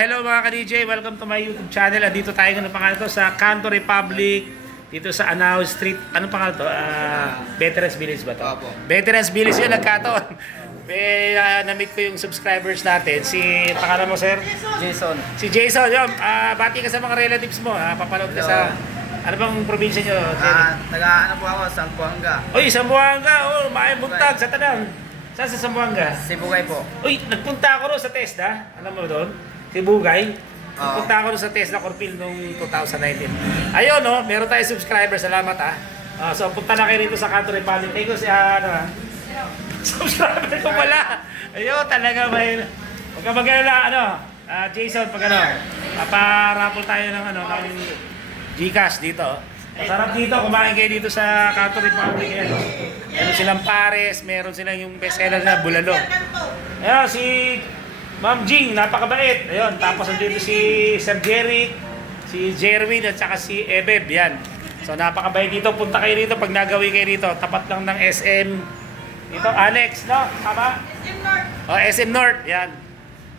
hello mga ka-DJ, welcome to my YouTube channel. Dito tayo ng pangalan to sa Canto Republic, dito sa Anao Street. Anong pangalan to? Veterans Village ba to? Opo. Veterans Village yun, nagkataon. Na-meet ko yung subscribers natin. Si, pangalan mo sir? Jason. Si Jason, yun. Bati ka sa mga relatives mo. Papanood ka sa, ano bang probinsya nyo? Nag-ano po ako, Zamboanga. Uy, Zamboanga. Oh, buntag sa Tanang. Saan sa Zamboanga? Sibugay po. Uy, nagpunta ako ron sa TESDA. Alam mo doon? Si Bugay. Nagpunta ako ron sa TESDA Corpil noong 2019. Ayun, no? Meron tayong subscriber. Salamat, so, punta na kayo rito sa Canto Republic. Thank you si, subscriber ko pala. Ayun, talaga may... Huwag ka mag-alala, Jason, pag paparapol tayo ng, ng Gcash dito. Masarap dito, kumain kayo dito sa Canto Republic. Meron silang pares, meron silang yung bestseller na bulalo. Ayun, si Ma'am Jing, napakabait. Ayun, tapos nandito si Sir Jerry, si Jerwin at saka si Ebeb. Yan. So napakabait dito. Punta kayo dito pag nagawi kayo dito. Tapat lang ng SM. Dito, Alex, no? Tama? SM North. Oh, SM North. Yan.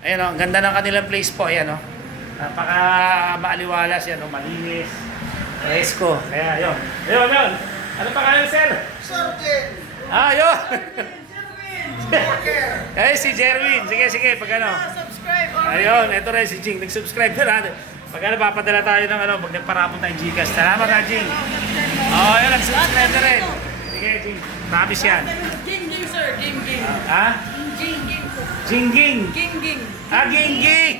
Ayun, ang ganda ng kanilang place po. Ayan, napaka maaliwalas yan, malinis. Fresco. Kaya, yun. Ayun. Ano pangalan, sir? Sergeant. Yun. Walker. Eh, si Jerwin. Sige, pag Subscribe. Ayun, ito rin si Jing. Nag-subscribe na natin. Pag papadala tayo ng pag nagparapon tayong Gcash. Salamat ka, Jing. Ayun, nag-subscribe na rin. Sige, Jing. Promise yan. Ging, sir. Ging. Ha? Ging. Jingging. Ging. Gingging.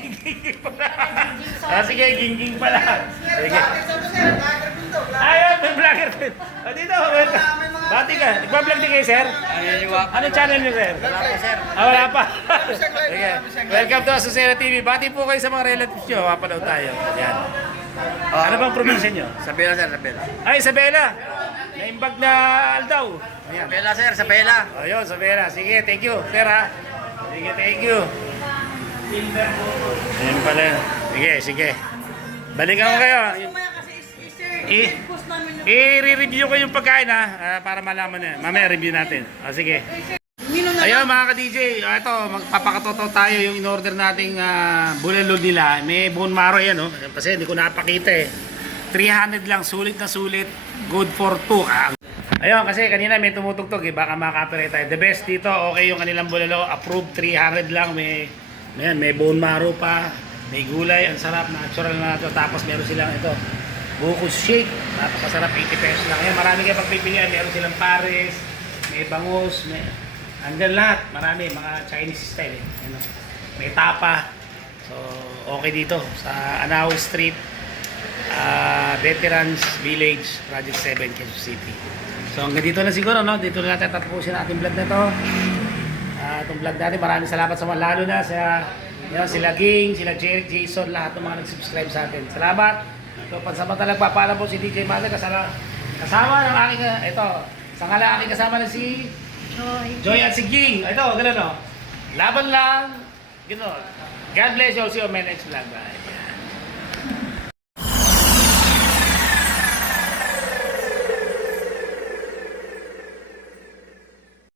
Sige, gingging pala. Sige. Ayun, may vlogger din. Dito, bati ka. Nagpa-vlog din kayo, sir? Anong channel niyo, sir? Wala po, sir. Wala pa. Sige. Welcome to Asusera TV. Bati po kayo sa mga relatives nyo. Papalaw tayo. Yan. Ano bang probinsya nyo? Sabela, sir. Sabela. Ay, Isabela. Naimbag na Aldaw. Ayan. Sabela, sir. Sabela. Ayun, Isabela. Sige, thank you. Sir, Sige, thank you. Ayan pala. Sige. Balikan ko kayo. I-review ko yung pagkain para malaman na. Mamaya review natin. Sige. Ayun mga ka-DJ, ito magpapakatoto tayo yung in-order nating bulalo nila. May bone marrow yan, kasi hindi ko napakita 300 lang, sulit na sulit. Good for 2. Ayun, kasi kanina may tumutugtog baka maka-copyright tayo. The best dito, okay yung kanilang bulalo, approved 300 lang. May bone marrow pa, may gulay, ang sarap, natural na ito. Tapos meron silang ito, bukus shake, napakasarap, 80 pesos lang. Ayan, marami kayo pagpipilian, meron silang pares, may bangus, andyan lahat, marami, mga Chinese style may tapa. So, okay dito sa Anao Street, Veterans Village, Project 7, Quezon City. So hanggang dito na siguro, dito na natin tatapusin ating vlog na to. Itong vlog natin, maraming salamat sa mga, lalo na sila Ging, sila Jerry, Jason, lahat ng mga nag-subscribe sa atin. Salamat. So pansamantala nagpapaalam po si DJ Master kasama ng aking, sa ngala aking kasama na si Joy at si Ging. Ito, gano'n Laban lang. Gano'n. God bless you. See you on my next vlog. Bye.